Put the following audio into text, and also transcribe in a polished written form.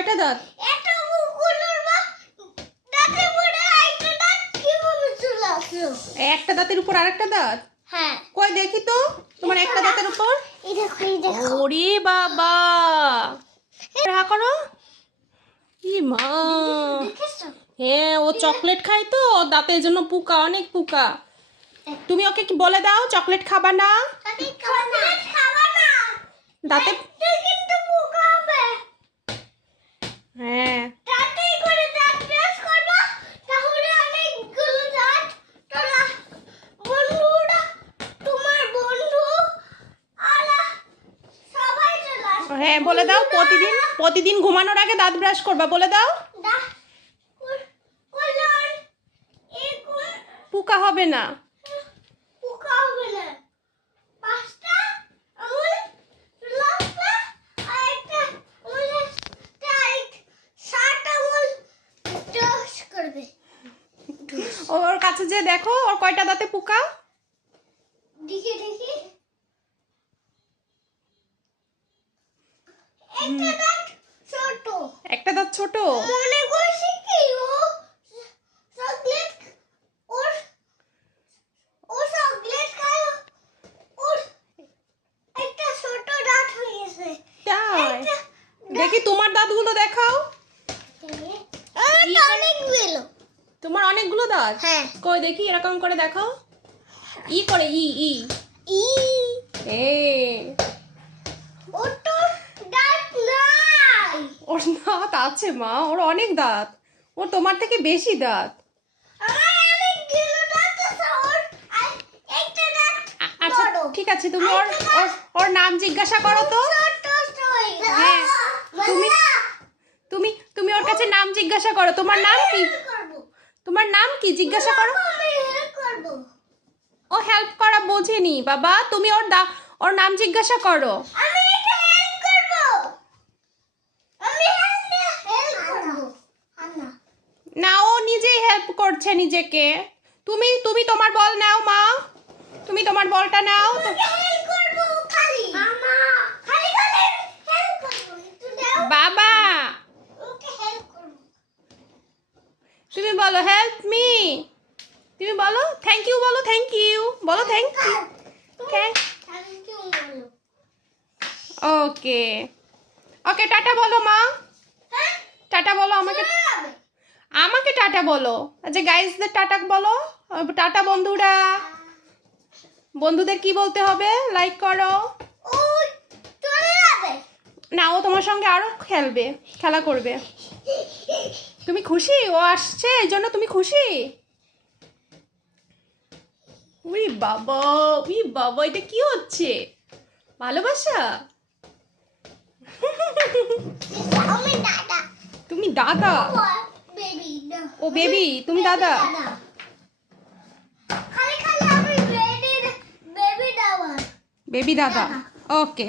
কয়টা দাঁত? এটা মুকুলের বা দাঁতে পড়ে একটা দাঁত কিভাবে চলে আসলো? একটা দাঁতের উপর আরেকটা দাঁত? হ্যাঁ, কই দেখি তো তোমার একটা দাঁতের উপর। এই দেখো এই দেখো। ওরে বাবা, হা করো। ই মা, দেখেছো? হ্যাঁ ও চকলেট খায় তো, ওর দাঁতের জন্য পোকা, অনেক পোকা। তুমি ওকে কি বলে দাও চকলেট খাবা না, আমি চকলেট খাবো না। দাঁতে। তুই কিন্তু পোকা হবে। হ্যাঁ তাড়াতাড়ি করে দাঁত ব্রাশ করবা, তাহলে অনেকগুলো দাঁত তোলা বন্ধুরা, তোমার বন্ধু আলা সবাই চলে আসবে। হ্যাঁ বলে দাও, প্রতিদিন প্রতিদিন ঘুমানোর আগে দাঁত ব্রাশ করবা, বলে দাও। কল্যাণ পোকা হবে না। পোকা হবে না। পাঁচটা আঙুল লম্বা আর একটা আঙুলের টাইট, 7 আঙুল ব্রাশ করবে। ওর কাছে যে দেখো ওর কয়টা দাঁতে পোকা। দেখি দেখি, একটা দাঁত ছোট। একটা দাঁত ছোট। মনে করছি কি ও চকলেট, ওর ও চকলেট খায়, ওর একটা ছোট দাঁত হয়ে গেছে। তাই দেখি তোমার দাঁতগুলো দেখাও। অনেকগুলো। তোমার অনেকগুলো দাঁত? হ্যাঁ। কই দেখি এরকম করে দেখাও, ই করে ই ই ই এ। ওর তো দাঁত নাই। ওর দাঁত আছে মা, ওর অনেক দাঁত, ওর তোমার থেকে বেশি দাঁত। আমার অনেকগুলো দাঁত আছে, ওর আর একটা দাঁত আচ্ছা বড়। ঠিক আছে, তুমি ওর ওর নাম জিজ্ঞাসা করো তো। ছোট হয়ে গেছে। হ্যাঁ, তুমি তুমি ওর কাছে নাম জিজ্ঞাসা করো, তোমার নাম কি, করব। তোমার নাম কি জিজ্ঞাসা করো। আমি হেল্প করব। ও হেল্প করা বোঝেনি বাবা, তুমি ওর নাম জিজ্ঞাসা করো। আমি এটা হেল্প করব। আমি হেল্প করব। আন্না না ও নিজেই হেল্প করছে নিজেকে। তুমি তুমি তোমার বল নাও মা, তুমি তোমার বলটা নাও তো। হেল্প করব খালি। মামা খালি খালি হেল্প করব। একটু দাও। বাবা ওকে হেল্প করব। তুমি বলো হেল্প মি, তুমি বলো থ্যাংক ইউ, বলো থ্যাংক ইউ, বলো থ্যাংক ইউ। থ্যাংক ইউ বলো। ওকে ওকে টাটা বলো মা, হ্যাঁ, টাটা বলো আমাকে, হবে। আমাকে টাটা বলো। আচ্ছা গাইসদের টাটা বলো, টাটা বন্ধুরা। বন্ধুদের কি বলতে হবে, লাইক করো। ও চলে যাবে। না ও তোমার সঙ্গে আরো খেলবে, খেলা করবে। তুমি খুশি ও আসছে এই জন্য, তুমি খুশি? উই বাবা, উই বাবা, এটা কি হচ্ছে, ভালোবাসা? আমি দাদা। তুমি দাদা? বেবি ও বেবি, তুমি দাদা? খালি খালি আমি বেবি দাওয়া। বেবি দাদা, ওকে।